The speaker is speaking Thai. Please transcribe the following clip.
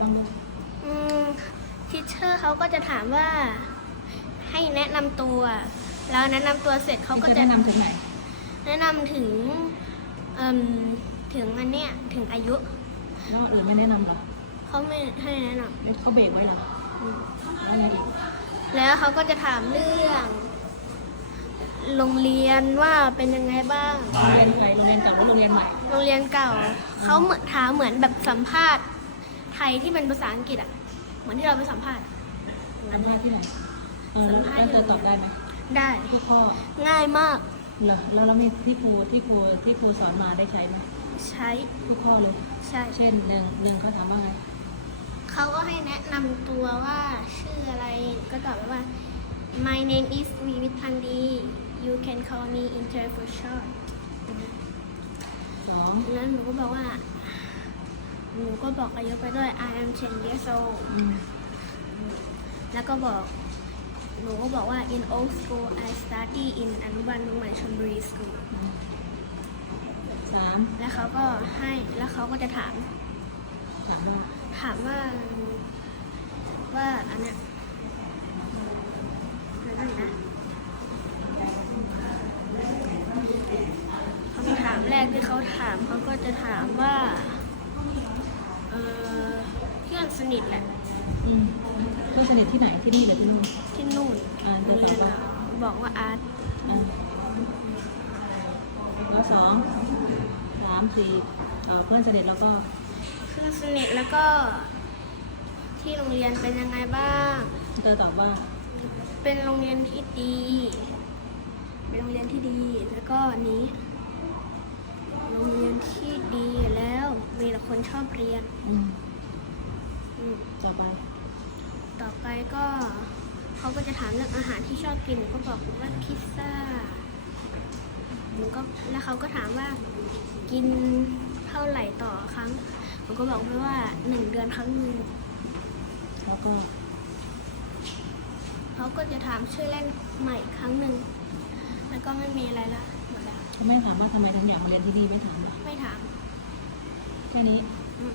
บ้างลูกอืมทิเชอร์เขาก็จะถามว่า ให้แนะนำตัว แล้วแนะนำตัวเสร็จเขาที่ก็จะจะแนะนำถึงไหน แนะนำถึงเอิ่มถึงอันเนี้ยถึงอายุแล้วอื่นไม่แนะนำเหรอเขาไม่ให้แนะนแล้วเขาเบรกไว้เหรอำอืมแล้วไงอีกแล้วเขาก็จะถามเรื่อง โรงเรียนว่าเป็นยังไงบ้าง โรงเรียนใครโรงเรียนเก่าหรือโรงเรียนใหม่ โรงเรียนเก่าเขาเหมือนถามเหมือนแบบสัมภาษณ์ ไทยที่เป็นภาษาอังกฤษอะ เหมือนที่เราไปสัมภาษณ์อะสัมภาษณ์ที่ไหนเออแล้วแล้วเธอตอบได้ไหมได้ทุกข้อง่ายมากเหรอแล้วเรามีที่ครูที่ครูที่ครูสอนมาได้ใช้ไหมใช้ทุกข้อเลย ใช่เช่นหนึ่งหนึ่งเขาถามว่าไงเขาก็ให้แนะนำตัวว่าชื่ออะไรก็ตอบไปว่า My name is Vivit Pandi You can call me Inter for short สอง แล้วหนูก็บอกว่า หนูก็บอกอายุไปด้วย I am 10 years old อืมแล้วก็บอก หนูก็บอกว่า in old school I study in อนุบาลเมืองใหม่ชลบุรี school อืมสามแล้วเขาก็ให้แล้วเขาก็จะถาม ถามว่าถามว่า ว่าอันเนี้ยอะไรนะคำถามแรกที่เขาถามเขาก็จะถามว่าเออเพื่อน สนิทแหละอืมเพื่อนสนิทที่ไหนที่นี่หรือที่นู่น ที่นู่นอ่าโรเดี๋ยวงตเรีอยบนว่าอะบอกว่าอาร์ตอ่าแล้วสองสามสี่เอ่อเพื่อนสนิทแล้วก็เพื่อนสนิทแล้วก็ ที่โรงเรียนเป็นยังไงบ้างเธอตอบว่าเป็นโรงเรียนที่ดี เป็นโรงเรียนที่ดี แล้วก็อันนี้ โรงเรียนที่ดีแล้ว มีแต่คนชอบเรียน อืมอม ต่อไป ต่อไปก็เขาก็จะถามเรื่องอาหารที่ชอบกินหนูก็บอกว่าพิซซ่าหนูก็แล้วเขาก็ถามว่ากินเท่าไหร่ต่อครั้งหนูก็บอกไปว่าหนึ่งเดือนครั้งหนึ่งแล้วก็เขาก็จะถามชื่อเล่นใหม่ครั้งหนึ่งแล้วก็ไม่มีอะไรละหมดแล้วเขาไม่ถามว่าทำไมทำอย่างเรียนที่ดีไม่ถามเหรอไม่ถาม แค่นี้ อืม